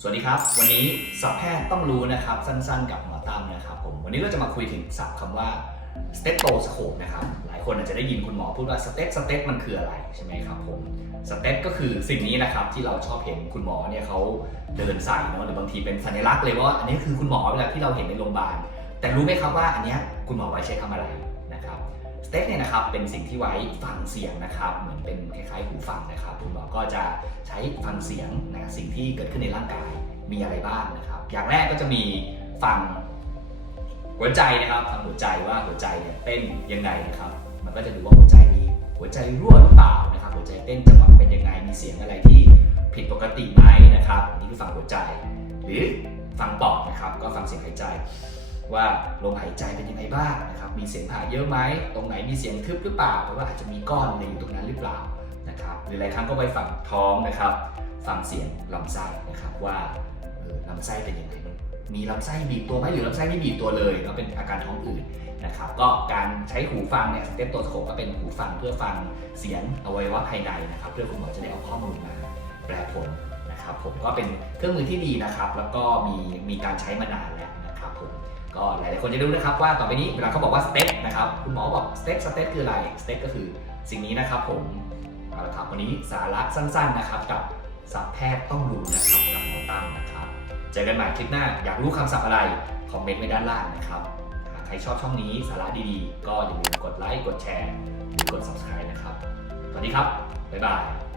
สวัสดีครับ วันนี้สับแพทย์ต้องรู้นะครับ สั้นๆ กับหมอตั้มนะครับผมวันนี้เราจะมาคุยถึงศัพท์คำว่า stethoscope นะครับหลายคนอาจจะได้ยินคุณหมอพูดว่า stet stet มันคืออะไรใช่ไหมครับผม stet ก็คือสิ่งนี้นะครับที่เราชอบเห็นคุณหมอเนี่ยเขาเดินใส่เนาะหรือบางทีเป็นสัญลักษณ์เลยว่าอันนี้คือคุณหมอเวลาที่เราเห็นในโรงพยาบาลแต่รู้ไหมครับว่าอันเนี้ยคุณหมอไว้ใช้ทำอะไร สเต็กเนี่ยนะครับเป็นสิ่งที่ไว้ฟังเสียงนะครับ เหมือนเป็นคล้ายๆหูฟังนะครับ คุณหมอก็จะใช้ฟังเสียงนะสิ่งที่เกิดขึ้นในร่างกายมีอะไรบ้างนะครับ อย่างแรกก็จะมีฟังหัวใจนะครับฟังหัวใจว่าหัวใจเนี่ยเต้นยังไงนะครับ มันก็จะดูว่าหัวใจมีหัวใจรั่วหรือเปล่านะครับ หัวใจเต้นจังหวะเป็นยังไงมีเสียงอะไรที่ผิดปกติไหมนะครับนนี้คือฟังหัวใจ หรือฟังปอดนะครับ ก็ฟังเสียงหายใจ ว่าลมหายใจเป็นยังไงบ้างนะครับ มีเสียงผ่าเยอะไหม ตรงไหนมีเสียงทึบหรือเปล่าเพราะว่าอาจจะมีก้อนอะไรอยู่ตรงนั้นหรือเปล่านะครับ หรือหลายครั้งก็ไปฟังท้องนะครับ ฟังเสียงลำไส้นะครับว่าเออลำไส้เป็นยังไง มีลำไส้บีบตัวไหมหรือลำไส้ไม่บีบตัวเลยแล้วเป็นอาการท้องอืดนะครับ ก็การใช้หูฟังเนี่ยสเต็ปโตสโคปก็เป็นหูฟังเพื่อฟังเสียงอวัยวะภายในนะครับ เพื่อคุณหมอจะได้เอาข้อมูลมาแปลผลนะครับ ผมก็เป็นเครื่องมือที่ดีนะครับ แล้วก็มีมีการใช้มานานแล้วนะครับผม ก็หลายๆคนจะรู้นะครับว่าต่อไปนี้เวลาเขาบอกว่าสเต็กนะครับคุณหมอบอกสเต็กสเต็กคืออะไรสเต็กก็คือสิ่งนี้นะครับผมเอาละครับวันนี้สาระสั้น ๆนะครับ กับศัพท์แพทย์ต้องรู้นะครับกับหมอตั้มนะครับ เจอกันใหม่คลิปหน้าอยากรู้คำศัพท์อะไรคอมเมนต์ไว้ด้านล่างนะครับหากใครชอบช่องนี้สาระดีๆ ก็อย่าลืมกดไลค์กดแชร์หรือกด subscribe นะครับสวัสดีครับบ๊ายบาย